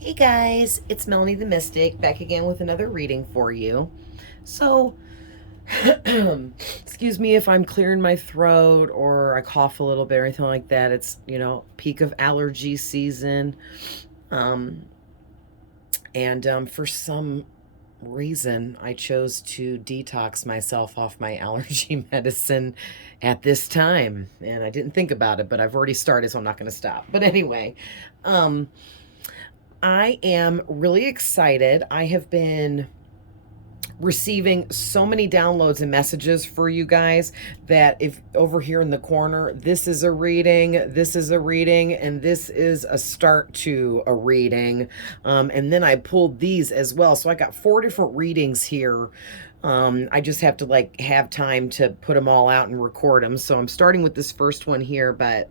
Hey guys, it's Melanie the Mystic back again with another reading for you. So, excuse me if I'm clearing my throat or I cough a little bit or anything like that. It's, peak of allergy season. Um, and for some reason, I chose to detox myself off my allergy medicine at this time. And I didn't think about it, but I've already started, so I'm not going to stop. But anyway, um, I am really excited. I have been receiving so many downloads and messages for you guys that if over here in the corner, this is a reading, this is a reading, and this is a start to a reading. And then I pulled these as well. So I got 4 different readings here. I just have to have time to put them all out and record them. So I'm starting with this first one here, but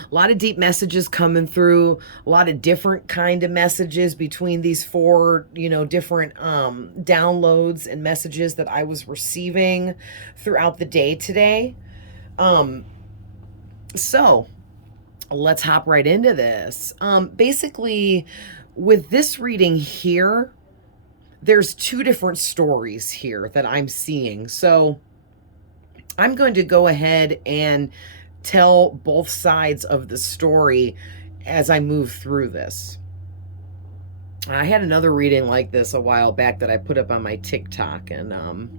a lot of deep messages coming through, a lot of different kind of messages between these 4 different downloads and messages that I was receiving throughout the day today. So let's hop right into this. Basically, with this reading here, there's 2 different stories here that I'm seeing. So I'm going to go ahead and tell both sides of the story as I move through this. I had another reading like this a while back that I put up on my TikTok, and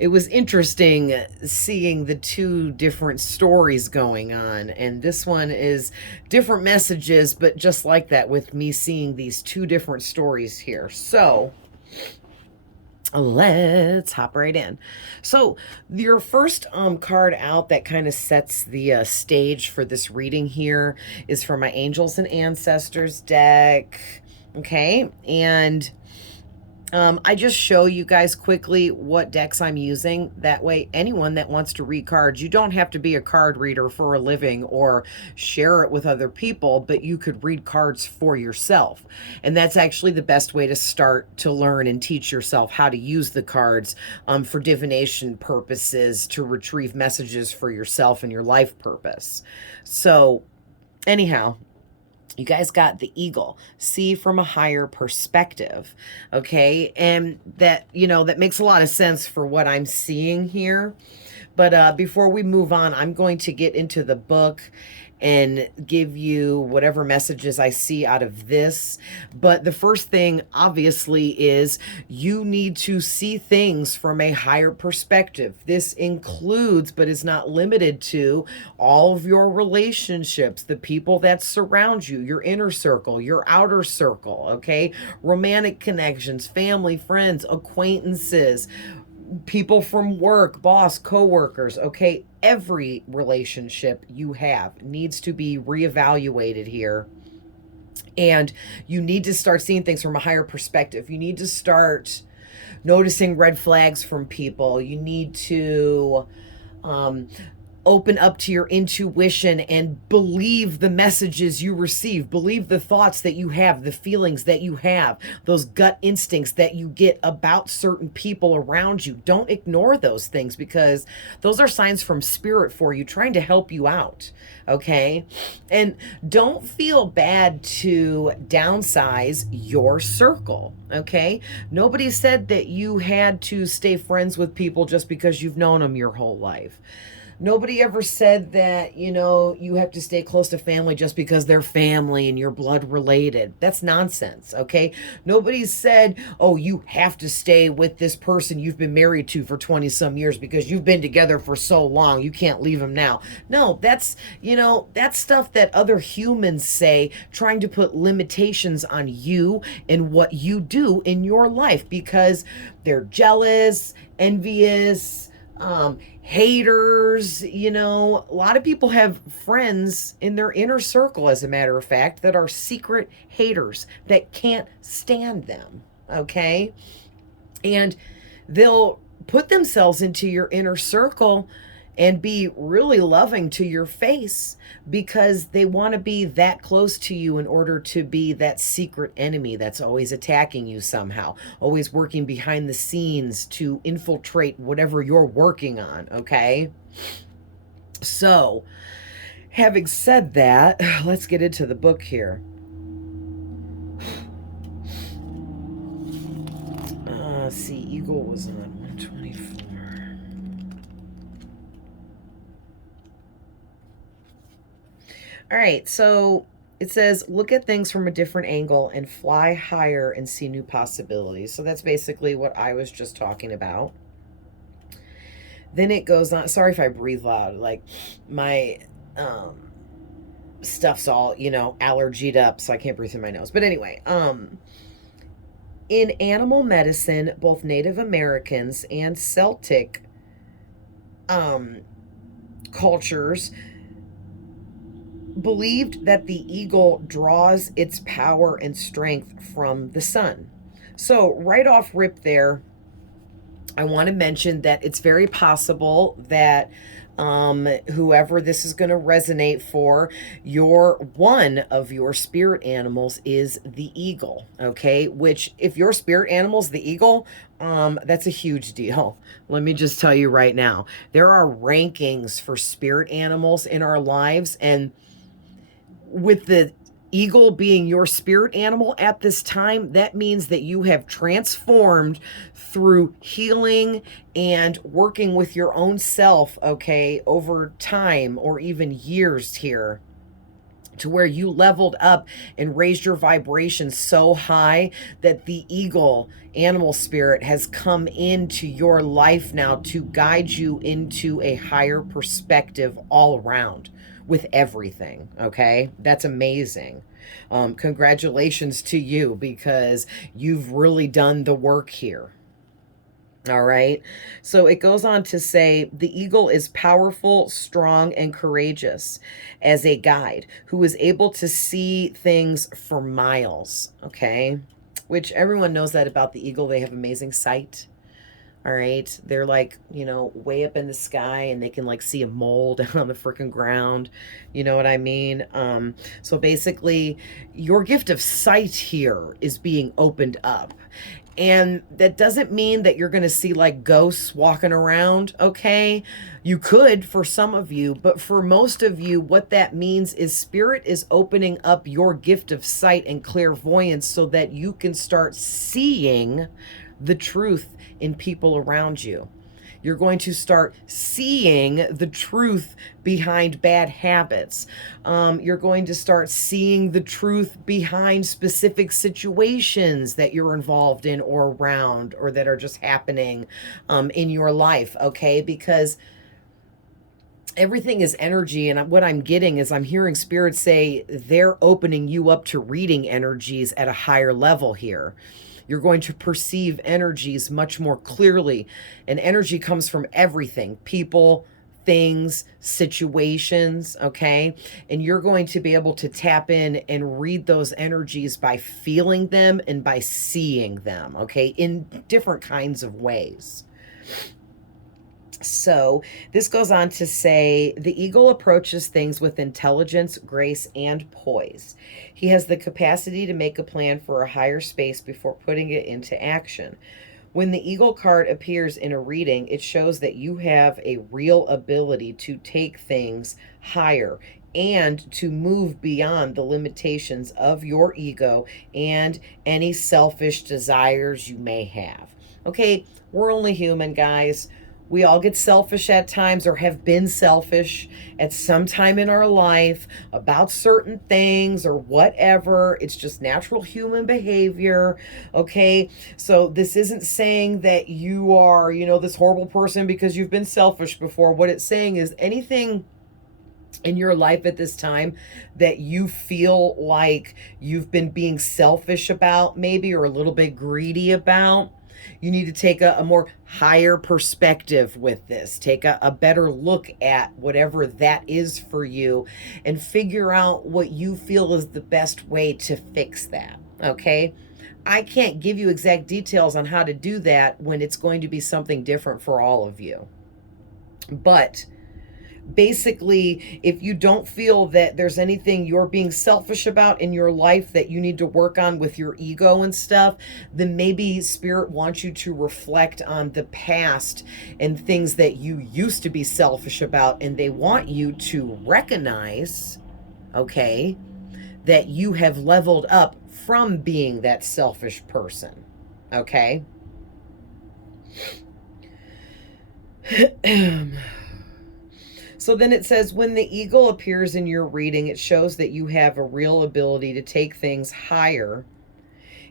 it was interesting seeing the 2 different stories going on. And this one is different messages, but just like that, with me seeing these 2 different stories here. So let's hop right in. So your first card out that kind of sets the stage for this reading here is for my Angels and Ancestors deck. Okay, and I just show you guys quickly what decks I'm using. That way, anyone that wants to read cards, you don't have to be a card reader for a living or share it with other people, but you could read cards for yourself. And that's actually the best way to start to learn and teach yourself how to use the cards for divination purposes, to retrieve messages for yourself and your life purpose. So anyhow, you guys got the eagle, see from a higher perspective. Okay, and that that makes a lot of sense for what I'm seeing here. But before we move on, I'm going to get into the book and give you whatever messages I see out of this. But the first thing, obviously, is you need to see things from a higher perspective. This includes, but is not limited to, all of your relationships, the people that surround you, your inner circle, your outer circle, okay? Romantic connections, family, friends, acquaintances, people from work, boss, co-workers, okay? Every relationship you have needs to be reevaluated here. And you need to start seeing things from a higher perspective. You need to start noticing red flags from people. You need to open up to your intuition and believe the messages you receive, believe the thoughts that you have, the feelings that you have, those gut instincts that you get about certain people around you. Don't ignore those things, because those are signs from spirit for you, trying to help you out. Okay, and don't feel bad to downsize your circle. Okay, nobody said that you had to stay friends with people just because you've known them your whole life. Nobody ever said that, you have to stay close to family just because they're family and you're blood related. That's nonsense, okay? Nobody said, oh, you have to stay with this person you've been married to for 20 some years because you've been together for so long. You can't leave them now. No, that's stuff that other humans say, trying to put limitations on you and what you do in your life because they're jealous, envious, haters. A lot of people have friends in their inner circle, as a matter of fact, that are secret haters that can't stand them. Okay, and they'll put themselves into your inner circle and be really loving to your face because they want to be that close to you in order to be that secret enemy that's always attacking you somehow, always working behind the scenes to infiltrate whatever you're working on, okay? So, having said that, let's get into the book here. See, Eagle was on 124. All right, so it says, look at things from a different angle and fly higher and see new possibilities. So that's basically what I was just talking about. Then it goes on. Sorry if I breathe loud. Like my stuff's all, allergied up, so I can't breathe through my nose. But anyway, in animal medicine, both Native Americans and Celtic cultures believed that the eagle draws its power and strength from the sun. So right off rip there, I want to mention that it's very possible that whoever this is going to resonate for, one of your spirit animals is the eagle, okay? Which, if your spirit animal's the eagle, that's a huge deal. Let me just tell you right now, there are rankings for spirit animals in our lives, and with the eagle being your spirit animal at this time, that means that you have transformed through healing and working with your own self, okay, over time or even years here, to where you leveled up and raised your vibration so high that the eagle animal spirit has come into your life now to guide you into a higher perspective all around with everything, okay? That's amazing. Congratulations to you, because you've really done the work here. All right. So it goes on to say the eagle is powerful, strong, and courageous as a guide who is able to see things for miles. Okay. Which everyone knows that about the eagle. They have amazing sight. All right. They're like, way up in the sky, and they can like see a mole down on the freaking ground. You know what I mean? So basically, your gift of sight here is being opened up. And that doesn't mean that you're going to see like ghosts walking around, okay? You could for some of you, but for most of you, what that means is spirit is opening up your gift of sight and clairvoyance so that you can start seeing the truth in people around you. You're going to start seeing the truth behind bad habits. You're going to start seeing the truth behind specific situations that you're involved in or around, or that are just happening in your life, okay? Because everything is energy, and what I'm getting is I'm hearing spirit say they're opening you up to reading energies at a higher level here. You're going to perceive energies much more clearly. And energy comes from everything: people, things, situations, okay? And you're going to be able to tap in and read those energies by feeling them and by seeing them, okay? In different kinds of ways. So this goes on to say the eagle approaches things with intelligence, grace, and poise. He has the capacity to make a plan for a higher space before putting it into action. When the eagle card appears in a reading, it shows that you have a real ability to take things higher and to move beyond the limitations of your ego and any selfish desires you may have. Okay, we're only human, guys. We all get selfish at times, or have been selfish at some time in our life about certain things or whatever. It's just natural human behavior, okay? So this isn't saying that you are, this horrible person because you've been selfish before. What it's saying is anything in your life at this time that you feel like you've been being selfish about, maybe, or a little bit greedy about, you need to take a more higher perspective with this. Take a better look at whatever that is for you and figure out what you feel is the best way to fix that, okay? I can't give you exact details on how to do that when it's going to be something different for all of you. But basically, if you don't feel that there's anything you're being selfish about in your life that you need to work on with your ego and stuff, then maybe spirit wants you to reflect on the past and things that you used to be selfish about, and they want you to recognize, okay, that you have leveled up from being that selfish person. Okay? So then it says, when the eagle appears in your reading, it shows that you have a real ability to take things higher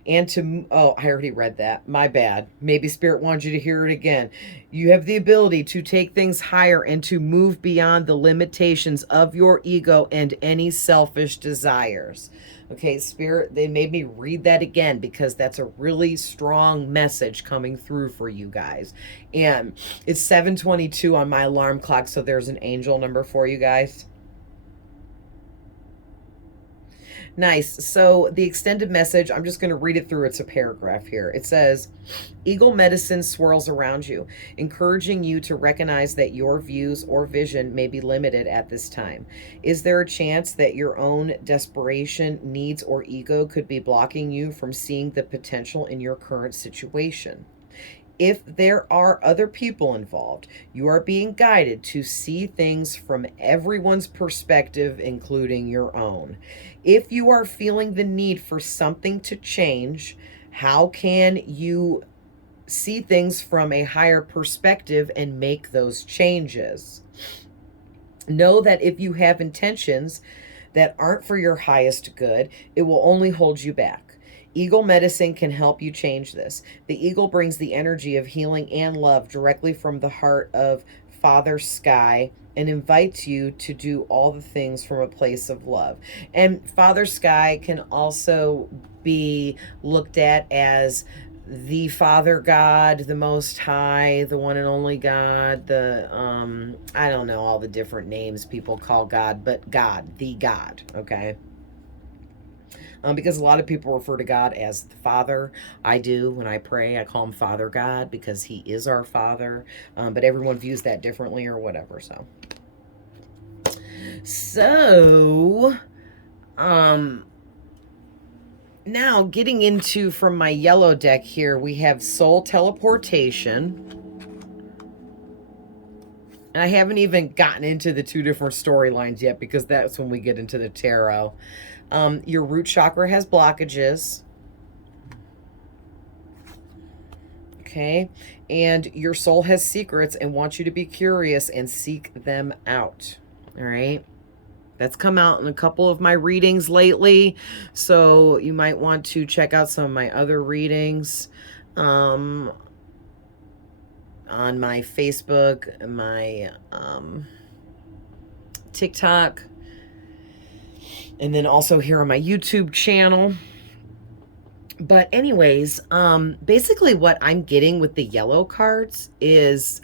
and to, oh, I already read that. My bad. Maybe Spirit wants you to hear it again. You have the ability to take things higher and to move beyond the limitations of your ego and any selfish desires. Okay, Spirit, they made me read that again because that's a really strong message coming through for you guys. And it's 7:22 on my alarm clock, so there's an angel number for you guys. Nice. So the extended message, I'm just going to read it through. It's a paragraph here. It says, Eagle medicine swirls around you, encouraging you to recognize that your views or vision may be limited at this time. Is there a chance that your own desperation, needs, or ego could be blocking you from seeing the potential in your current situation? If there are other people involved, you are being guided to see things from everyone's perspective, including your own. If you are feeling the need for something to change, how can you see things from a higher perspective and make those changes? Know that if you have intentions that aren't for your highest good, it will only hold you back. Eagle medicine can help you change this. The eagle brings the energy of healing and love directly from the heart of Father Sky and invites you to do all the things from a place of love. And Father Sky can also be looked at as the Father God, the Most High, the one and only God, the, I don't know all the different names people call God, but God, the God, okay? Because a lot of people refer to God as the Father. I do when I pray. I call him Father God because he is our Father. But everyone views that differently or whatever. So, now getting into from my yellow deck here, we have Soul Teleportation. And I haven't even gotten into the two different storylines yet because that's when we get into the tarot. Your root chakra has blockages. Okay. And your soul has secrets and wants you to be curious and seek them out. All right. That's come out in a couple of my readings lately. So you might want to check out some of my other readings. On my Facebook, my TikTok, and then also here on my YouTube channel. But anyways, basically what I'm getting with the yellow cards is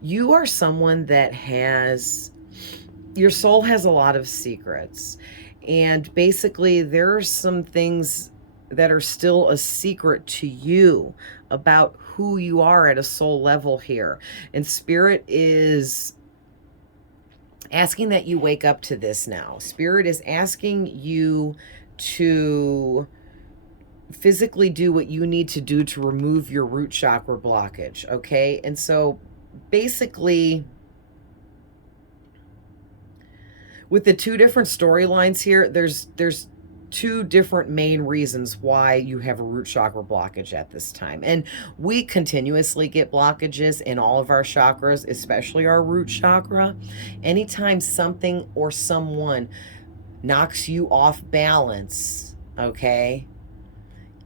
you are someone that your soul has a lot of secrets. And basically there are some things that are still a secret to you about who you are at a soul level here. And Spirit is asking that you wake up to this now. Spirit is asking you to physically do what you need to do to remove your root chakra blockage, okay? And so basically, with the two different storylines here, there's two different main reasons why you have a root chakra blockage at this time. And we continuously get blockages in all of our chakras, especially our root chakra. Anytime something or someone knocks you off balance, okay,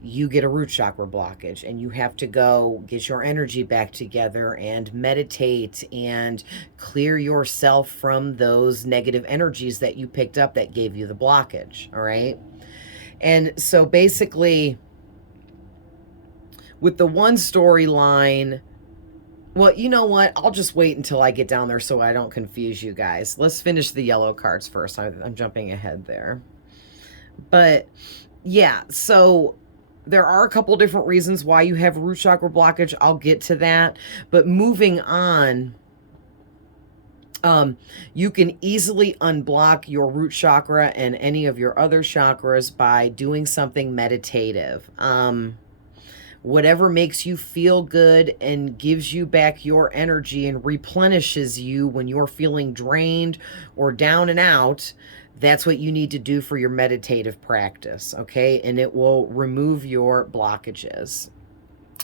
you get a root chakra blockage and you have to go get your energy back together and meditate and clear yourself from those negative energies that you picked up that gave you the blockage, all right? And so basically, with the one storyline, well, you know what? I'll just wait until I get down there so I don't confuse you guys. Let's finish the yellow cards first. I'm jumping ahead there. But yeah, so there are a couple different reasons why you have root chakra blockage. I'll get to that. But moving on, you can easily unblock your root chakra and any of your other chakras by doing something meditative. Whatever makes you feel good and gives you back your energy and replenishes you when you're feeling drained or down and out, That's what you need to do for your meditative practice, okay? And it will remove your blockages.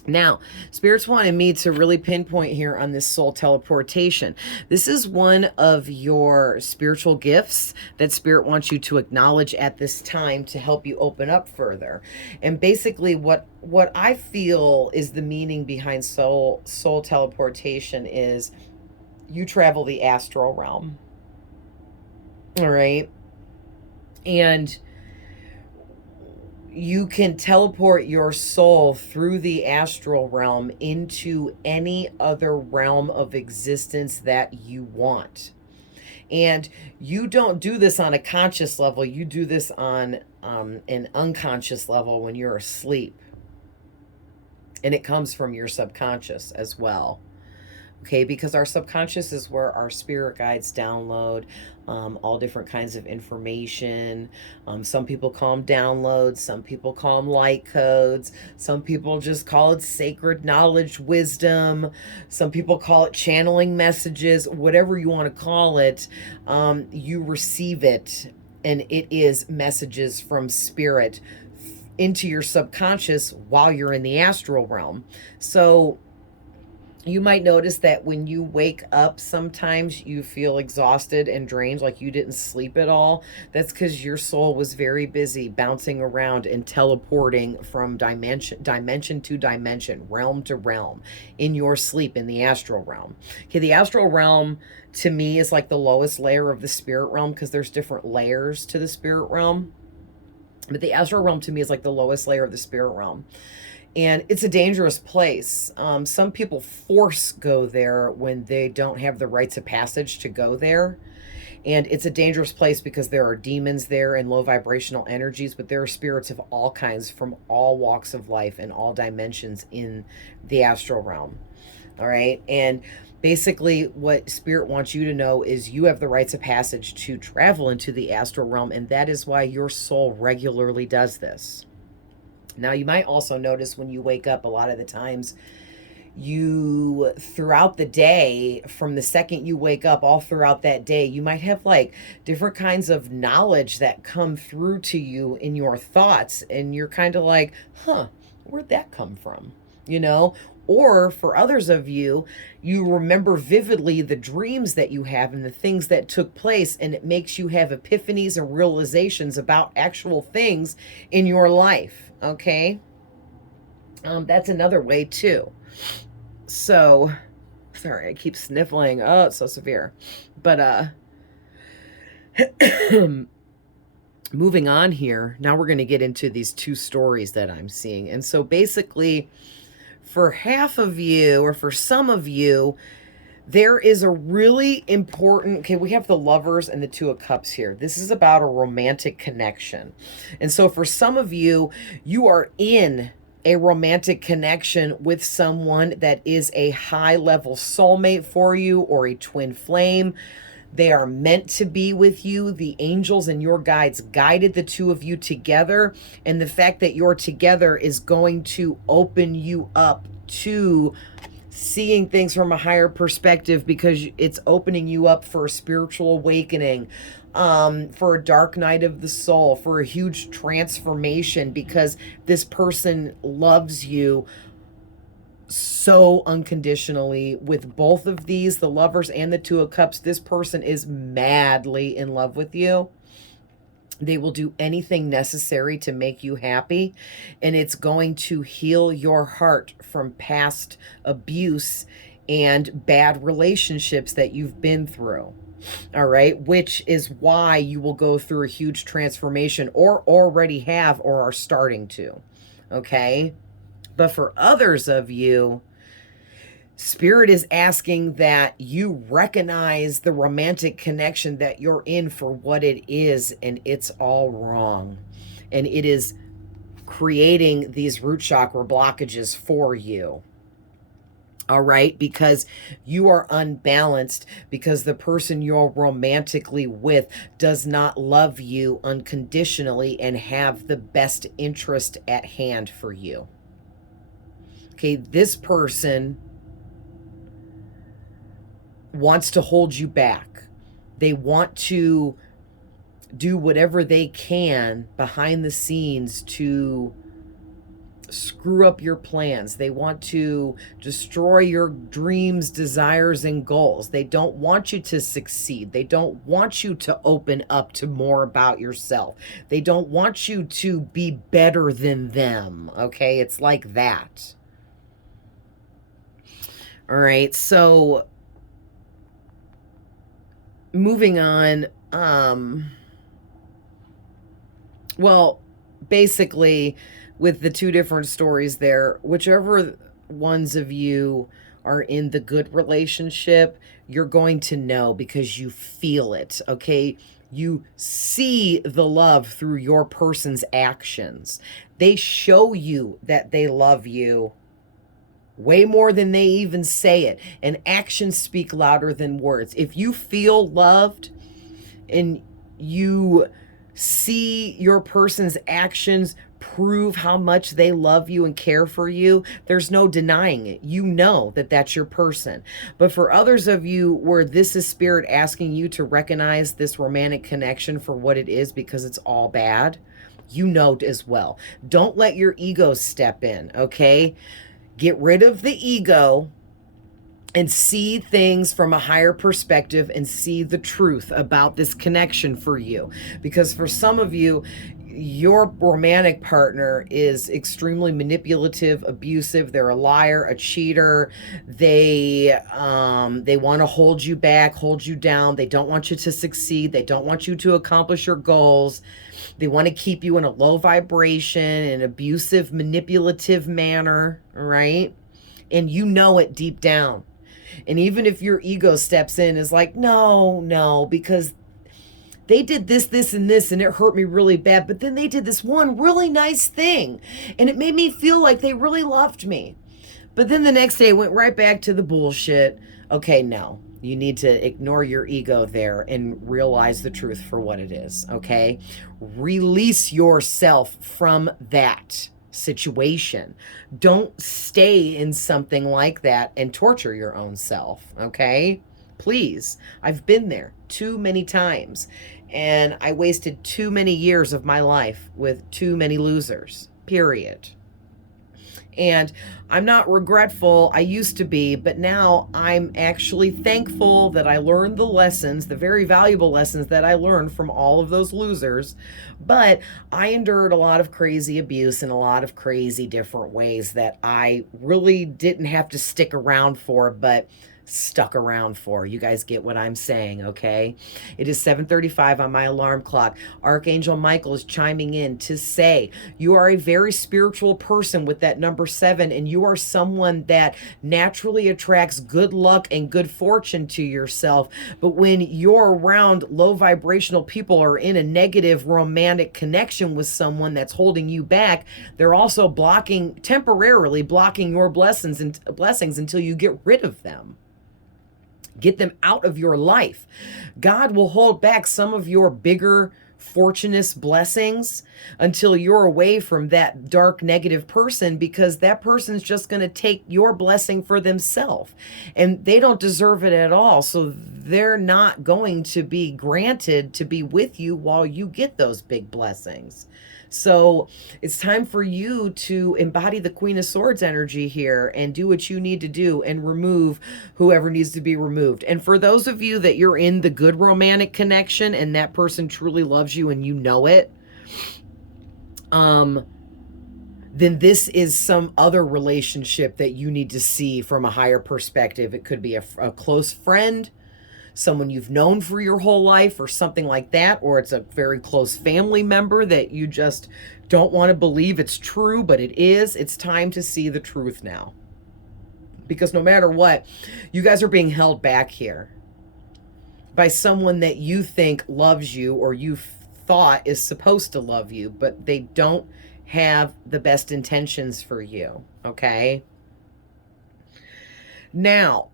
Now, Spirits wanted me to really pinpoint here on this soul teleportation. This is one of your spiritual gifts that Spirit wants you to acknowledge at this time to help you open up further. And basically what I feel is the meaning behind soul teleportation is you travel the astral realm. All right? And you can teleport your soul through the astral realm into any other realm of existence that you want. And you don't do this on a conscious level. You do this on an unconscious level when you're asleep. And it comes from your subconscious as well. Okay, because our subconscious is where our spirit guides download all different kinds of information. Some people call them downloads. Some people call them light codes. Some people just call it sacred knowledge, wisdom. Some people call it channeling messages. Whatever you want to call it, you receive it. And it is messages from spirit into your subconscious while you're in the astral realm. So you might notice that when you wake up, sometimes you feel exhausted and drained, like you didn't sleep at all. That's because your soul was very busy bouncing around and teleporting from dimension to dimension, realm to realm in your sleep in the astral realm. Okay, the astral realm to me is like the lowest layer of the spirit realm because there's different layers to the spirit realm. But the astral realm to me is like the lowest layer of the spirit realm. And it's a dangerous place. Some people force go there when they don't have the rites of passage to go there. And it's a dangerous place because there are demons there and low vibrational energies, but there are spirits of all kinds from all walks of life and all dimensions in the astral realm. All right. And basically what Spirit wants you to know is you have the rites of passage to travel into the astral realm. And that is why your soul regularly does this. Now, you might also notice when you wake up, a lot of the times you, throughout the day, from the second you wake up, all throughout that day, you might have like different kinds of knowledge that come through to you in your thoughts. And you're kind of like, huh, where'd that come from? You know? Or for others of you, you remember vividly the dreams that you have and the things that took place, and it makes you have epiphanies and realizations about actual things in your life. Okay, that's another way too. So, sorry, I keep sniffling. Oh, it's so severe. But moving on here, now we're going to get into these two stories that I'm seeing. And so basically, for half of you, or for some of you, there is a really important, okay, we have the Lovers and the Two of Cups here. This is about a romantic connection. And so for some of you, you are in a romantic connection with someone that is a high-level soulmate for you or a twin flame. They are meant to be with you. The angels and your guides guided the two of you together. And the fact that you're together is going to open you up to seeing things from a higher perspective, because it's opening you up for a spiritual awakening, for a dark night of the soul, for a huge transformation, because this person loves you so unconditionally. With both of these, the Lovers and the Two of Cups, this person is madly in love with you. They will do anything necessary to make you happy, and it's going to heal your heart from past abuse and bad relationships that you've been through. All right, which is why you will go through a huge transformation, or already have, or are starting to. Okay, but for others of you, Spirit is asking that you recognize the romantic connection that you're in for what it is, and it's all wrong. And it is creating these root chakra blockages for you. All right, because you are unbalanced, because the person you're romantically with does not love you unconditionally and have the best interest at hand for you. Okay, this person wants to hold you back. They want to do whatever they can behind the scenes to screw up your plans. They want to destroy your dreams, desires, and goals. They don't want you to succeed. They don't want you to open up to more about yourself. They don't want you to be better than them. Okay, it's like that. All right, so moving on. Well, basically, with the two different stories there, whichever ones of you are in the good relationship, you're going to know because you feel it, okay? You see the love through your person's actions. They show you that they love you way more than they even say it. And actions speak louder than words. If you feel loved and you see your person's actions prove how much they love you and care for you, there's no denying it. You know that that's your person. But for others of you where this is spirit asking you to recognize this romantic connection for what it is because it's all bad, you know as well. Don't let your ego step in, okay? Get rid of the ego and see things from a higher perspective and see the truth about this connection for you. Because for some of you, your romantic partner is extremely manipulative, abusive. They're a liar, a cheater. They want to hold you back, hold you down. They don't want you to succeed. They don't want you to accomplish your goals. They want to keep you in a low vibration, an abusive, manipulative manner, right? And you know it deep down. And even if your ego steps in, is like, no, because they did this, this, and this, and it hurt me really bad. But then they did this one really nice thing, and it made me feel like they really loved me. But then the next day it went right back to the bullshit. Okay, no. You need to ignore your ego there and realize the truth for what it is, okay? Release yourself from that situation. Don't stay in something like that and torture your own self, okay? Please. I've been there too many times, and I wasted too many years of my life with too many losers, period. And I'm not regretful. I used to be, but now I'm actually thankful that I learned the lessons, the very valuable lessons that I learned from all of those losers. But I endured a lot of crazy abuse in a lot of crazy different ways that I really didn't have to stick around for, but stuck around for. You guys get what I'm saying, okay? It is 7:35 on my alarm clock. Archangel Michael is chiming in to say you are a very spiritual person with that number 7, and you are someone that naturally attracts good luck and good fortune to yourself. But when you're around low vibrational people or in a negative romantic connection with someone that's holding you back, they're also temporarily blocking your blessings until you get rid of them. Get them out of your life. God will hold back some of your bigger fortunate blessings until you're away from that dark negative person, because that person's just going to take your blessing for themselves, and they don't deserve it at all. So they're not going to be granted to be with you while you get those big blessings. So it's time for you to embody the Queen of Swords energy here and do what you need to do and remove whoever needs to be removed. And for those of you that you're in the good romantic connection and that person truly loves you and you know it, then this is some other relationship that you need to see from a higher perspective. It could be a close friend, someone you've known for your whole life or something like that, or it's a very close family member that you just don't want to believe it's true, but it is. It's time to see the truth now. Because no matter what, you guys are being held back here by someone that you think loves you or you thought is supposed to love you, but they don't have the best intentions for you, okay? Now,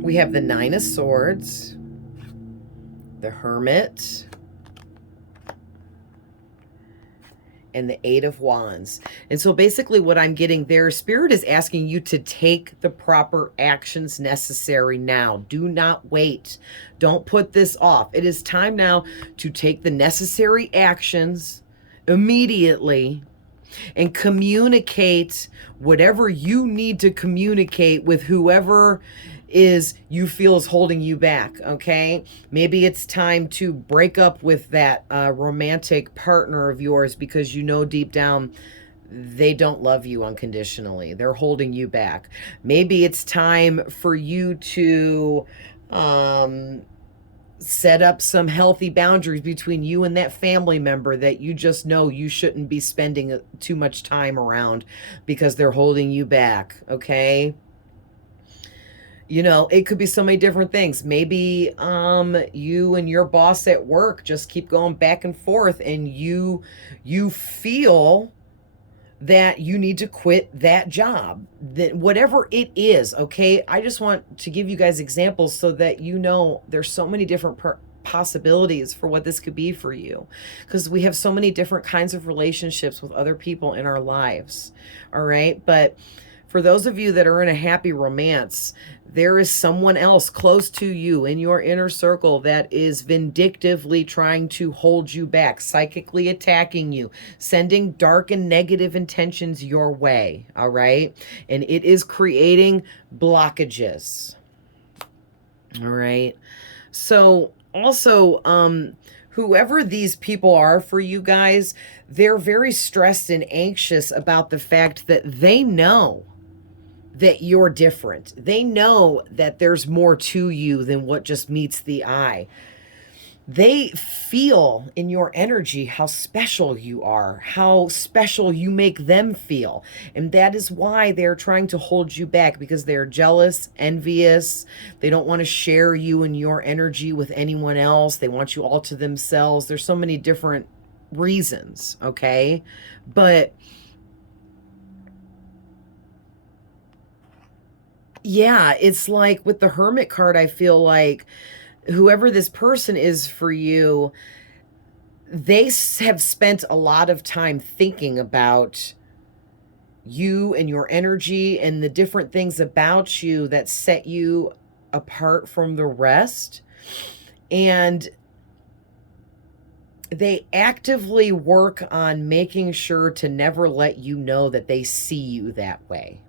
we have the Nine of Swords, the Hermit, and the Eight of Wands. And so basically what I'm getting there, Spirit is asking you to take the proper actions necessary now. Do not wait. Don't put this off. It is time now to take the necessary actions immediately and communicate whatever you need to communicate with whoever is you feel is holding you back. Okay, maybe it's time to break up with that romantic partner of yours because you know deep down they don't love you unconditionally. They're holding you back. Maybe it's time for you to set up some healthy boundaries between you and that family member that you just know you shouldn't be spending too much time around because they're holding you back. Okay, you know, it could be so many different things. Maybe you and your boss at work just keep going back and forth, and you feel that you need to quit that job, that whatever it is. Okay, I just want to give you guys examples so that you know there's so many different possibilities for what this could be for you, because we have so many different kinds of relationships with other people in our lives. All right, but for those of you that are in a happy romance, there is someone else close to you in your inner circle that is vindictively trying to hold you back, psychically attacking you, sending dark and negative intentions your way. All right, and it is creating blockages. All right, so also whoever these people are for you guys, they're very stressed and anxious about the fact that they know that you're different. They know that there's more to you than what just meets the eye. They feel in your energy how special you are, how special you make them feel. And that is why they're trying to hold you back, because they're jealous, envious. They don't want to share you and your energy with anyone else. They want you all to themselves. There's so many different reasons, okay? But yeah, it's like with the Hermit card, I feel like whoever this person is for you, they have spent a lot of time thinking about you and your energy and the different things about you that set you apart from the rest. And they actively work on making sure to never let you know that they see you that way.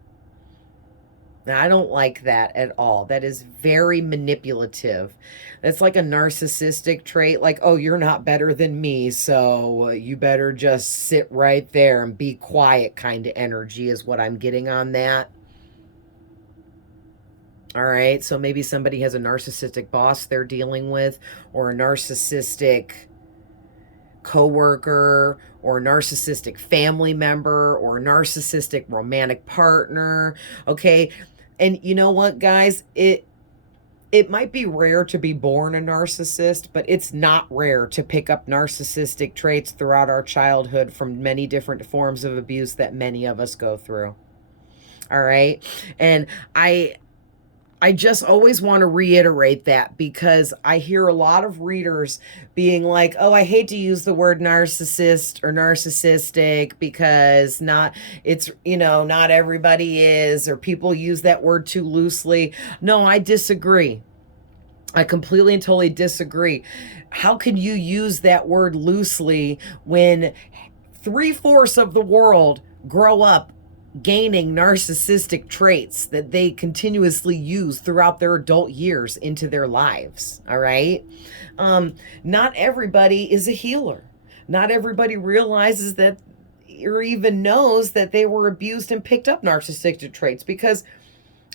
Now, I don't like that at all. That is very manipulative. That's like a narcissistic trait. Like, oh, you're not better than me, so you better just sit right there and be quiet kind of energy is what I'm getting on that. All right, so maybe somebody has a narcissistic boss they're dealing with, or a narcissistic coworker, or a narcissistic family member, or a narcissistic romantic partner. Okay, and you know what, guys? It might be rare to be born a narcissist, but it's not rare to pick up narcissistic traits throughout our childhood from many different forms of abuse that many of us go through. All right, and I just always want to reiterate that, because I hear a lot of readers being like, oh, I hate to use the word narcissist or narcissistic because not everybody is, or people use that word too loosely. No, I disagree. I completely and totally disagree. How can you use that word loosely when 3/4 of the world grow up gaining narcissistic traits that they continuously use throughout their adult years into their lives? All right. Not everybody is a healer. Not everybody realizes that, or even knows that they were abused and picked up narcissistic traits, because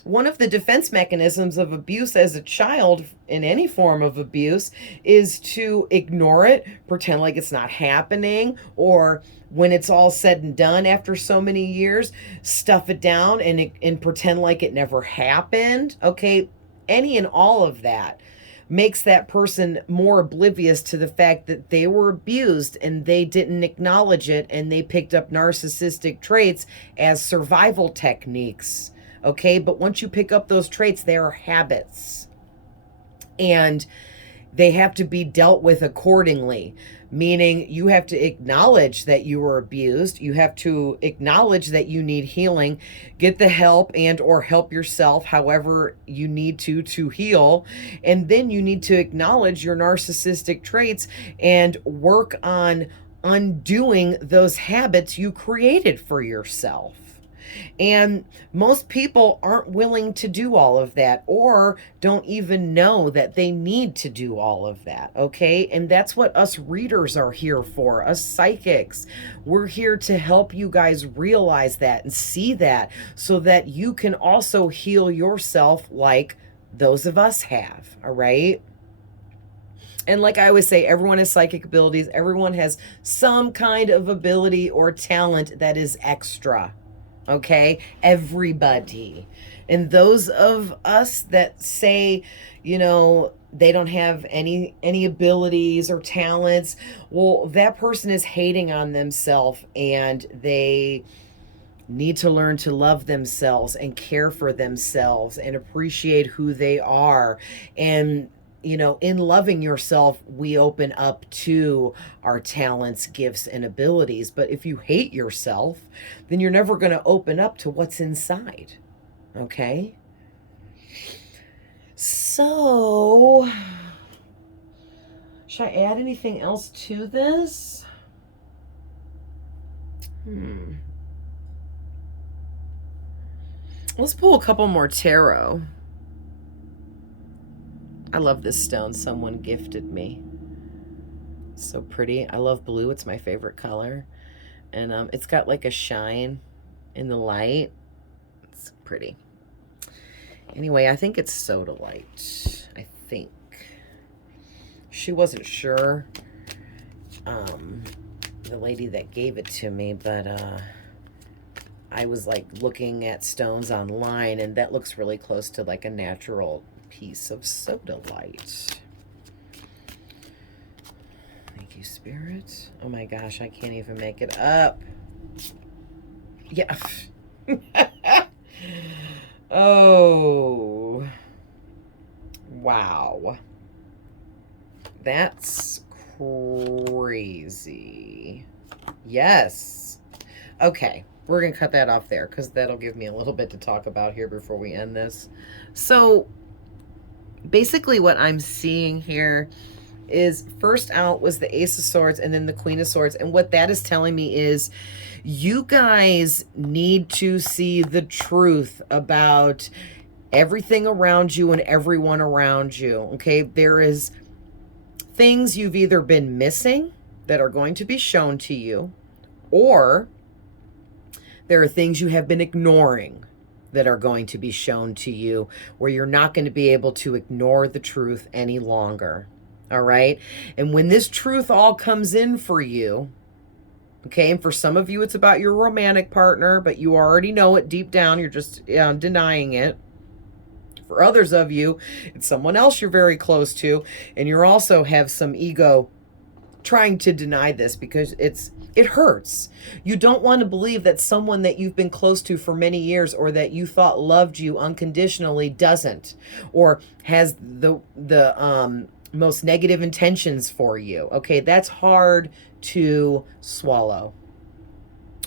one of the defense mechanisms of abuse as a child, in any form of abuse, is to ignore it, pretend like it's not happening, or when it's all said and done after so many years, stuff it down and pretend like it never happened. Okay, any and all of that makes that person more oblivious to the fact that they were abused and they didn't acknowledge it, and they picked up narcissistic traits as survival techniques. Okay, but once you pick up those traits, they are habits. And they have to be dealt with accordingly, meaning you have to acknowledge that you were abused. You have to acknowledge that you need healing, get the help and or help yourself however you need to heal. And then you need to acknowledge your narcissistic traits and work on undoing those habits you created for yourself. And most people aren't willing to do all of that, or don't even know that they need to do all of that, okay? And that's what us readers are here for, us psychics. We're here to help you guys realize that and see that, so that you can also heal yourself like those of us have, all right? And like I always say, everyone has psychic abilities. Everyone has some kind of ability or talent that is extra. Okay, everybody. And those of us that say, you know, they don't have any abilities or talents, well, that person is hating on themselves, and they need to learn to love themselves and care for themselves and appreciate who they are. And you know, in loving yourself, we open up to our talents, gifts, and abilities. But if you hate yourself, then you're never going to open up to what's inside. Okay? So, should I add anything else to this? Let's pull a couple more tarot. I love this stone someone gifted me. It's so pretty. I love blue. It's my favorite color. And it's got like a shine in the light. It's pretty. Anyway, I think it's sodalite. I think. She wasn't sure, the lady that gave it to me, but I was like looking at stones online, and that looks really close to like a natural piece of sodalite. Thank you, Spirit. Oh my gosh, I can't even make it up. Yeah. Oh. Wow. That's crazy. Yes. Okay. We're going to cut that off there because that'll give me a little bit to talk about here before we end this. So, basically what I'm seeing here is first out was the Ace of Swords and then the Queen of Swords. And what that is telling me is you guys need to see the truth about everything around you and everyone around you. Okay, there is things you've either been missing that are going to be shown to you, or there are things you have been ignoring that are going to be shown to you, where you're not going to be able to ignore the truth any longer. All right. And when this truth all comes in for you, okay, and for some of you, it's about your romantic partner, but you already know it deep down. You're just denying it. For others of you, it's someone else you're very close to, and you also have some ego trying to deny this because it hurts. You don't want to believe that someone that you've been close to for many years, or that you thought loved you unconditionally, doesn't, or has the most negative intentions for you. Okay, that's hard to swallow.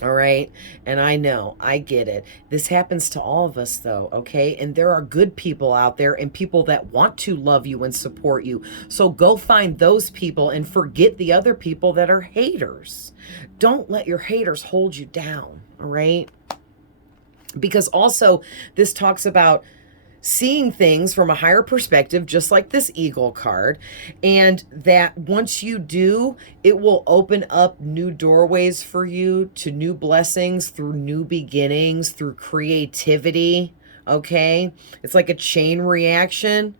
All right. And I know, I get it. This happens to all of us though. Okay. And there are good people out there and people that want to love you and support you. So go find those people and forget the other people that are haters. Don't let your haters hold you down. All right. Because also this talks about seeing things from a higher perspective, just like this Eagle card, and that once you do, it will open up new doorways for you to new blessings, through new beginnings, through creativity. Okay, it's like a chain reaction,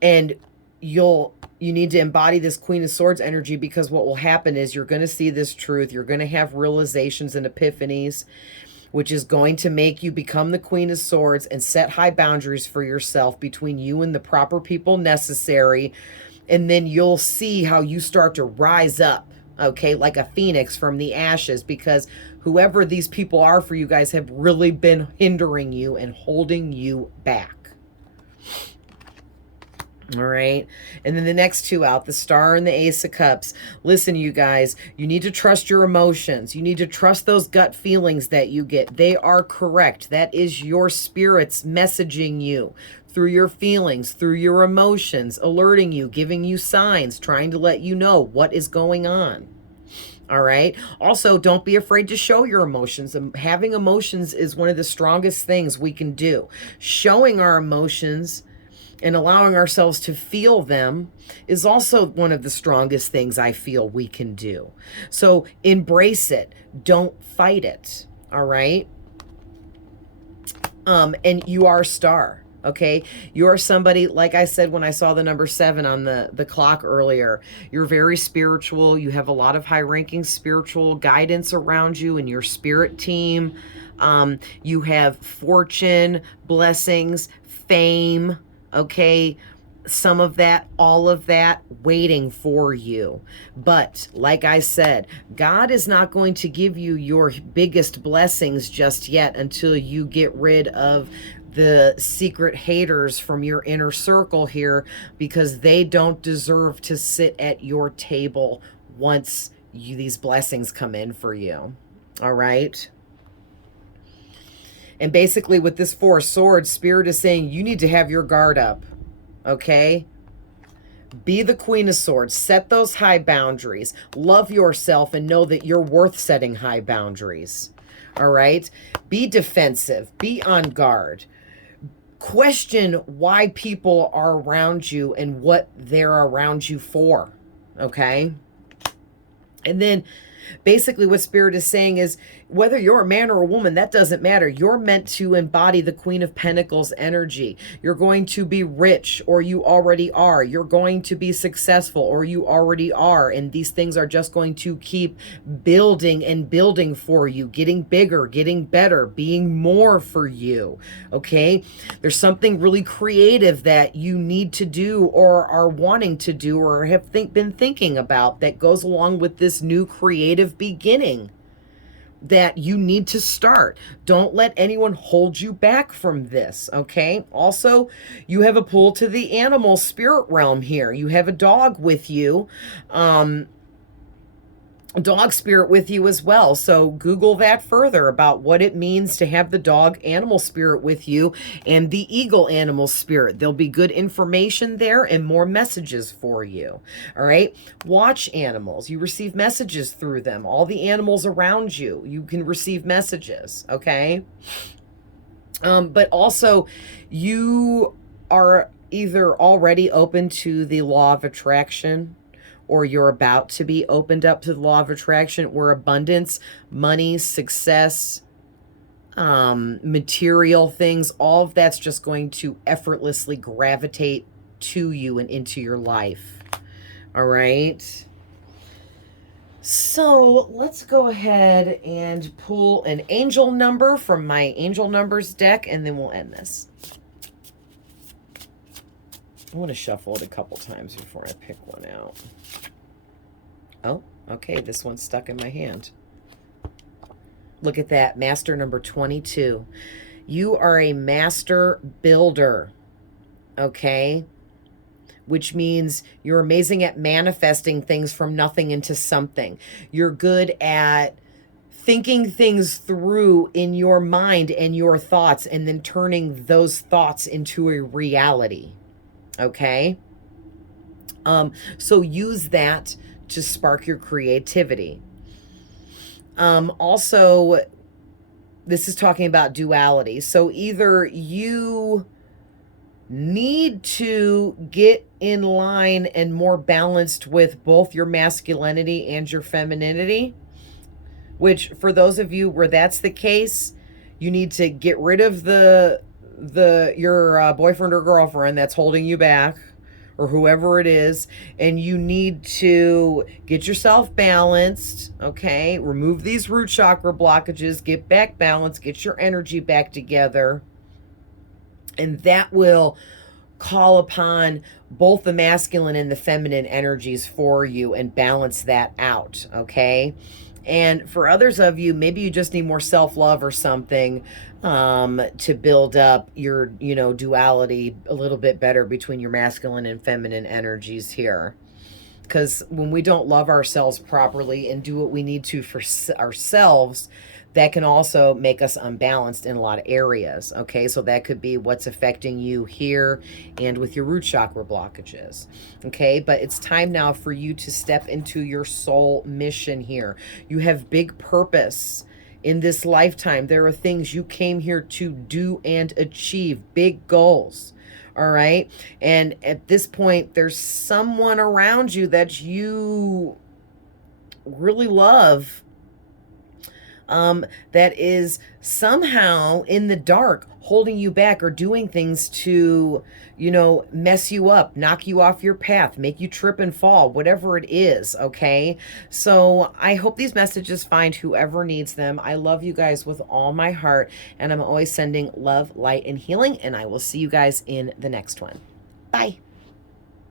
and you need to embody this Queen of Swords energy, because what will happen is you're going to see this truth, you're going to have realizations and epiphanies, which is going to make you become the Queen of Swords and set high boundaries for yourself between you and the proper people necessary. And then you'll see how you start to rise up, okay, like a phoenix from the ashes, because whoever these people are for you guys have really been hindering you and holding you back. All right. And then the next two out, the Star and the Ace of Cups. Listen, you guys, you need to trust your emotions. You need to trust those gut feelings that you get. They are correct. That is your spirits messaging you through your feelings, through your emotions, alerting you, giving you signs, trying to let you know what is going on. All right. Also, don't be afraid to show your emotions. Having emotions is one of the strongest things we can do. Showing our emotions and allowing ourselves to feel them is also one of the strongest things I feel we can do. So embrace it. Don't fight it. All right. And you are a star. Okay. You're somebody, like I said, when I saw the number 7 on the clock earlier, you're very spiritual. You have a lot of high ranking spiritual guidance around you and your spirit team. You have fortune, blessings, fame. Okay. Some of that, all of that waiting for you. But like I said, God is not going to give you your biggest blessings just yet until you get rid of the secret haters from your inner circle here, because they don't deserve to sit at your table once these blessings come in for you. All right. And basically with this 4 of Swords, Spirit is saying you need to have your guard up. Okay? Be the Queen of Swords. Set those high boundaries. Love yourself and know that you're worth setting high boundaries. All right? Be defensive. Be on guard. Question why people are around you and what they're around you for. Okay? And then basically what Spirit is saying is, whether you're a man or a woman, that doesn't matter. You're meant to embody the Queen of Pentacles energy. You're going to be rich, or you already are. You're going to be successful, or you already are. And these things are just going to keep building and building for you, getting bigger, getting better, being more for you. Okay? There's something really creative that you need to do, or are wanting to do, or have been thinking about, that goes along with this new creative beginning that you need to start. Don't let anyone hold you back from this, okay? Also, you have a pull to the animal spirit realm here. You have a dog with you, dog spirit with you as well. So Google that further about what it means to have the dog animal spirit with you and the eagle animal spirit. There'll be good information there and more messages for you. All right. Watch animals. You receive messages through them. All the animals around you, you can receive messages. Okay. But also you are either already open to the law of attraction, or you're about to be opened up to the law of attraction, where abundance, money, success, material things, all of that's just going to effortlessly gravitate to you and into your life. All right. So let's go ahead and pull an angel number from my angel numbers deck, and then we'll end this. I want to shuffle it a couple times before I pick one out. Oh, okay. This one's stuck in my hand. Look at that. Master number 22. You are a master builder. Okay? Which means you're amazing at manifesting things from nothing into something. You're good at thinking things through in your mind and your thoughts, and then turning those thoughts into a reality. Okay? So use that to spark your creativity. Also, this is talking about duality. So either you need to get in line and more balanced with both your masculinity and your femininity, which for those of you where that's the case, you need to get rid of your boyfriend or girlfriend that's holding you back, or whoever it is, and you need to get yourself balanced, okay? Remove these root chakra blockages, get back balanced, get your energy back together, and that will call upon both the masculine and the feminine energies for you and balance that out, okay? And for others of you, maybe you just need more self-love or something, to build up your, duality a little bit better between your masculine and feminine energies here. Because when we don't love ourselves properly and do what we need to for ourselves, that can also make us unbalanced in a lot of areas. Okay, so that could be what's affecting you here and with your root chakra blockages. Okay, but it's time now for you to step into your soul mission here. You have big purpose in this lifetime. There are things you came here to do and achieve, big goals. All right. And at this point, there's someone around you that you really love, that is somehow in the dark holding you back or doing things to, mess you up, knock you off your path, make you trip and fall, whatever it is. Okay. So I hope these messages find whoever needs them. I love you guys with all my heart, and I'm always sending love, light, and healing, and I will see you guys in the next one. Bye.